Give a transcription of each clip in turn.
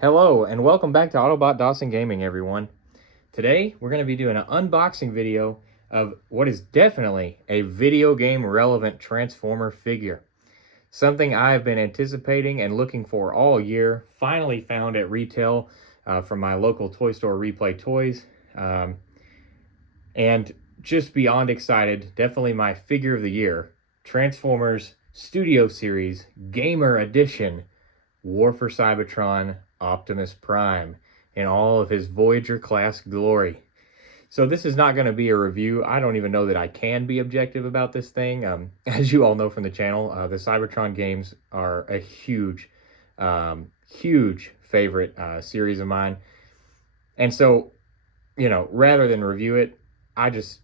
Hello and welcome back to Autobot Dawson Gaming, everyone. Today we're going to be doing an unboxing video of what is definitely a video game relevant Transformer figure. Something I've been anticipating and looking for all year, finally found at retail from my local toy store, Replay Toys. And just beyond excited, definitely my figure of the year, Transformers Studio Series Gamer Edition War for Cybertron Optimus Prime in all of his Voyager class glory. So this is not going to be a review. I don't even know that I can be objective about this thing. As you all know from the channel, the Cybertron games are a huge favorite series of mine. And so, rather than review it, I just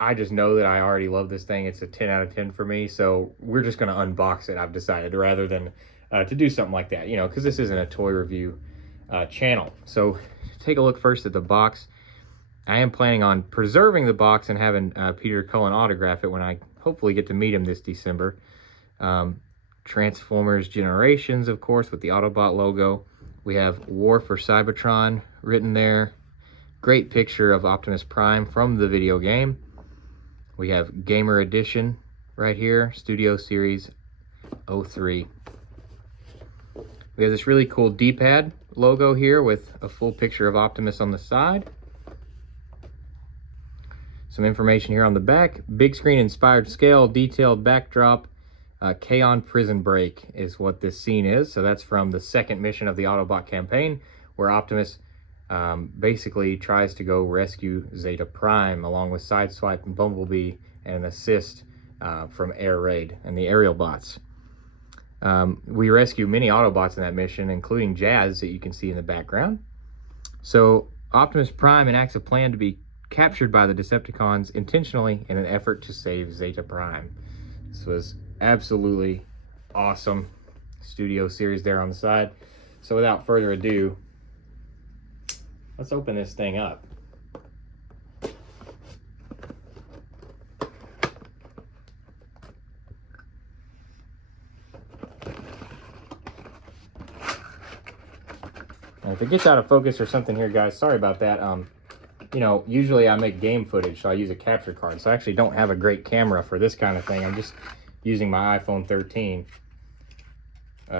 know that I already love this thing. It's a 10 out of 10 for me. So we're just going to unbox it, I've decided, rather than to do something like that, because this isn't a toy review channel. So take a look first at the box. I am planning on preserving the box and having Peter Cullen autograph it when I hopefully get to meet him this December. Transformers Generations, of course, with the Autobot logo. We have War for Cybertron written there. Great picture of Optimus Prime from the video game. We have Gamer Edition right here, Studio Series 03. We have this really cool D-pad logo here with a full picture of Optimus on the side. Some information here on the back. Big screen inspired scale, detailed backdrop. K-On! Prison Break is what this scene is. So that's from the second mission of the Autobot campaign, where Optimus basically tries to go rescue Zeta Prime along with Sideswipe and Bumblebee and an assist from Air Raid and the aerial bots. We rescue many Autobots in that mission, including Jazz, that you can see in the background. So Optimus Prime enacts a plan to be captured by the Decepticons intentionally in an effort to save Zeta Prime. This was absolutely awesome. Studio series there on the side. So without further ado, let's open this thing up. And if it gets out of focus or something here, guys, sorry about that. Usually I make game footage, so I use a capture card. So I actually don't have a great camera for this kind of thing. I'm just using my iPhone 13.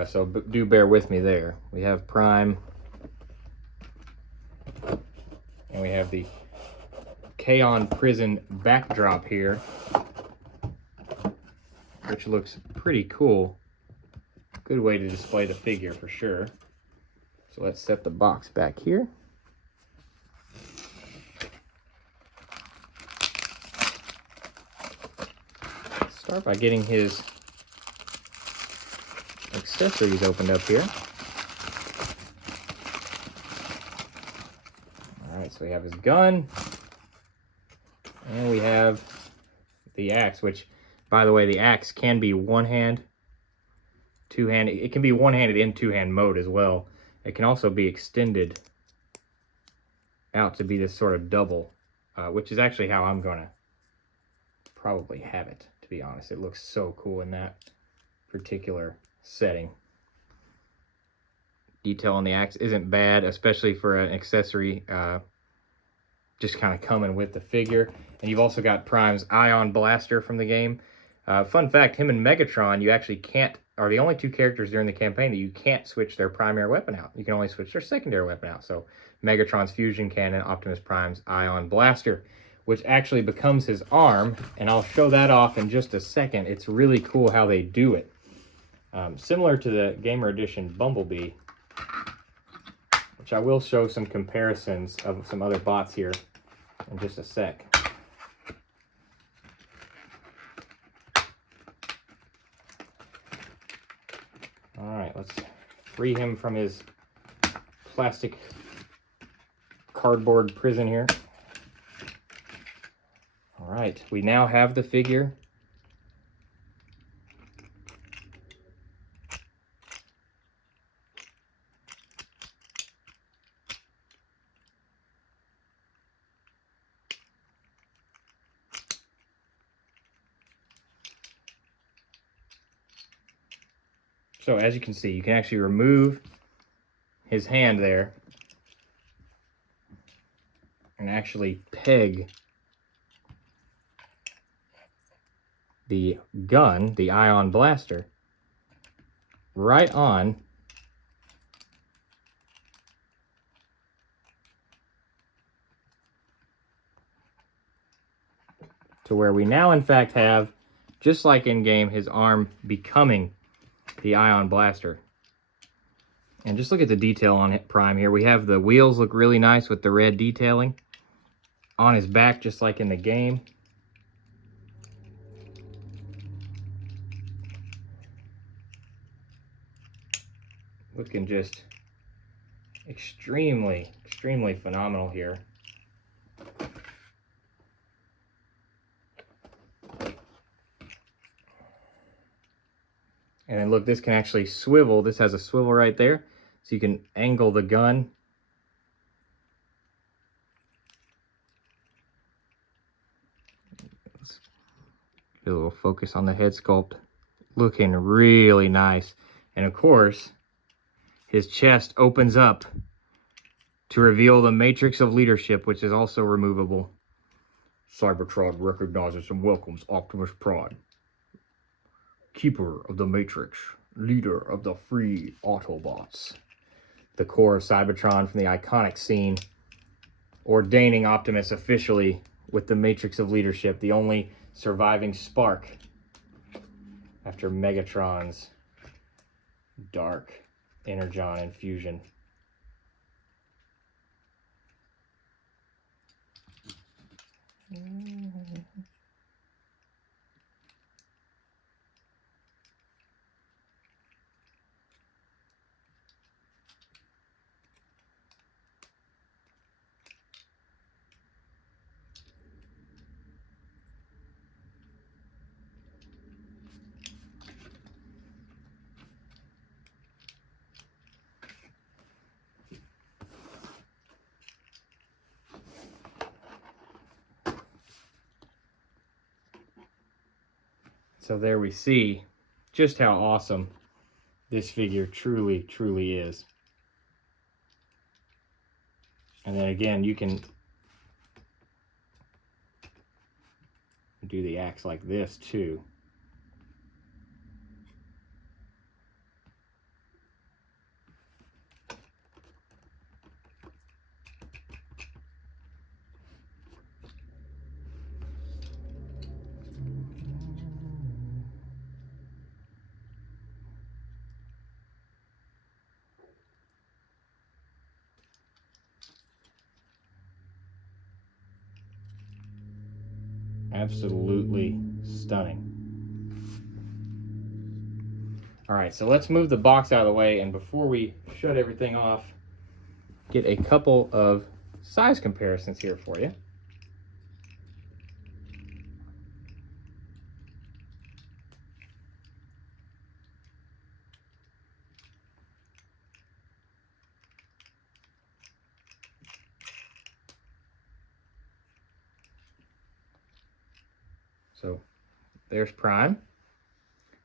So do bear with me there. We have Prime. And we have the K-On! Prison backdrop here, which looks pretty cool. Good way to display the figure for sure. So let's set the box back here. Let's start by getting his accessories opened up here. All right, so we have his gun, and we have the axe, which, by the way, the axe can be one-hand, two-hand. It can be one-handed in two-hand mode as well. It can also be extended out to be this sort of double, which is actually how I'm going to probably have it, to be honest. It looks so cool in that particular setting. Detail on the axe isn't bad, especially for an accessory just kind of coming with the figure. And you've also got Prime's Ion Blaster from the game. Fun fact, him and Megatron, you actually are the only two characters during the campaign that you can't switch their primary weapon out. You can only switch their secondary weapon out. So Megatron's fusion cannon, Optimus Prime's Ion Blaster, which actually becomes his arm, and I'll show that off in just a second. It's really cool how they do it. Similar to the Gamer Edition Bumblebee, which I will show some comparisons of some other bots here in just a sec. All right, let's free him from his plastic cardboard prison here. All right, we now have the figure. So as you can see, you can actually remove his hand there and actually peg the gun, the ion blaster, right on to where we now in fact have, just like in game, his arm becoming the ion blaster. And just look at the detail on it, Prime here. We have the wheels look really nice with the red detailing on his back, just like in the game. Looking just extremely, extremely phenomenal here. And then look, this can actually swivel. This has a swivel right there, so you can angle the gun. Let's get a little focus on the head sculpt. Looking really nice. And of course, his chest opens up to reveal the Matrix of Leadership, which is also removable. Cybertron recognizes and welcomes Optimus Prime, keeper of the Matrix, leader of the free Autobots. The core of Cybertron from the iconic scene, ordaining Optimus officially with the Matrix of Leadership, the only surviving spark after Megatron's dark energon infusion. So there we see just how awesome this figure truly, truly is. And then again, you can do the axe like this too. Absolutely stunning. All right, so let's move the box out of the way, and before we shut everything off, get a couple of size comparisons here for you. So there's Prime,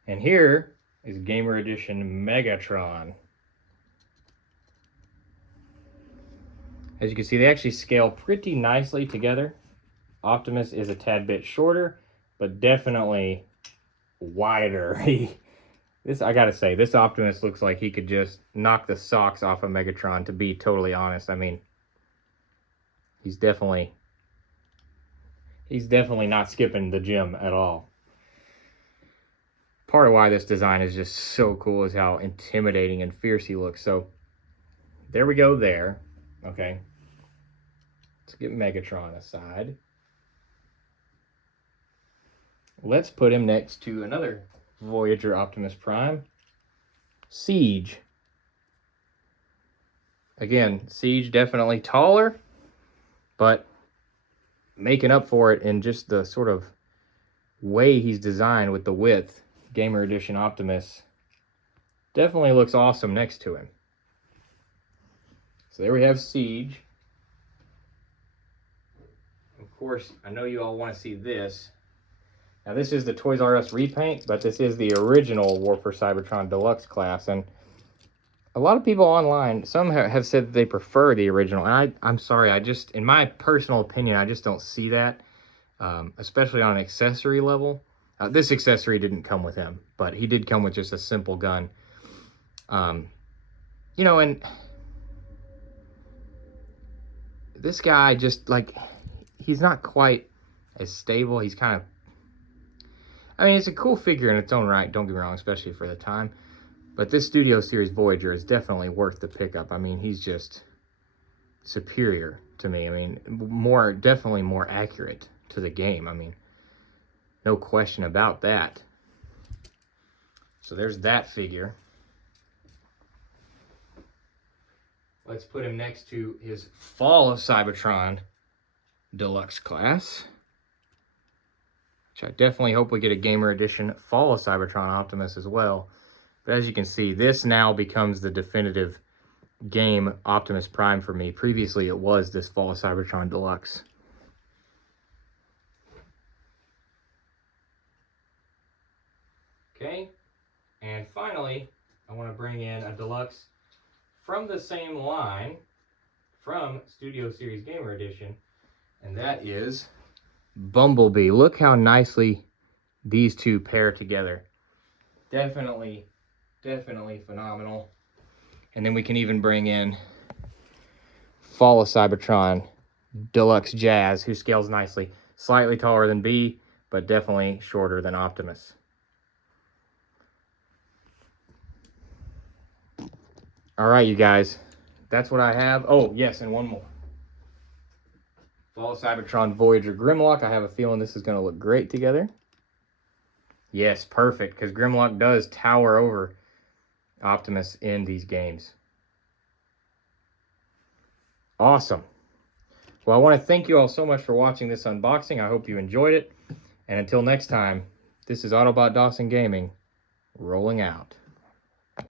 and here is Gamer Edition Megatron. As you can see, they actually scale pretty nicely together. Optimus is a tad bit shorter, but definitely wider. I gotta say, this Optimus looks like he could just knock the socks off of Megatron, to be totally honest. I mean, he's definitely not skipping the gym at all. Part of why this design is just so cool is how intimidating and fierce he looks. So there we go there. Okay. Let's get Megatron aside. Let's put him next to another Voyager Optimus Prime, Siege. Again, Siege definitely taller, but making up for it in just the sort of way he's designed with the width. Gamer Edition Optimus definitely looks awesome next to him. So there we have Siege. Of course, I know you all want to see this. Now this is the Toys R Us repaint, but this is the original War for Cybertron Deluxe class, and a lot of people online, some have said that they prefer the original, and I'm sorry, I just, in my personal opinion, I just don't see that, especially on an accessory level. This accessory didn't come with him, but he did come with just a simple gun. You know, and this guy just, like, he's not quite as stable. He's kind of, I mean, it's a cool figure in its own right, don't get me wrong, especially for the time. But this Studio Series Voyager is definitely worth the pickup. I mean, he's just superior to me. I mean, definitely more accurate to the game. I mean, no question about that. So there's that figure. Let's put him next to his Fall of Cybertron Deluxe class, which I definitely hope we get a Gamer Edition Fall of Cybertron Optimus as well. But as you can see, this now becomes the definitive game Optimus Prime for me. Previously, it was this Fall of Cybertron Deluxe. Okay, and finally, I want to bring in a Deluxe from the same line from Studio Series Gamer Edition, and that is Bumblebee. Look how nicely these two pair together. Definitely phenomenal. And then we can even bring in Fall of Cybertron Deluxe Jazz, who scales nicely. Slightly taller than B, but definitely shorter than Optimus. All right, you guys. That's what I have. Oh, yes, and one more. Fall of Cybertron Voyager Grimlock. I have a feeling this is going to look great together. Yes, perfect, because Grimlock does tower over Optimus in these games. Awesome. Well, I want to thank you all so much for watching this unboxing. I hope you enjoyed it. And until next time, this is Autobot Dawson Gaming, rolling out.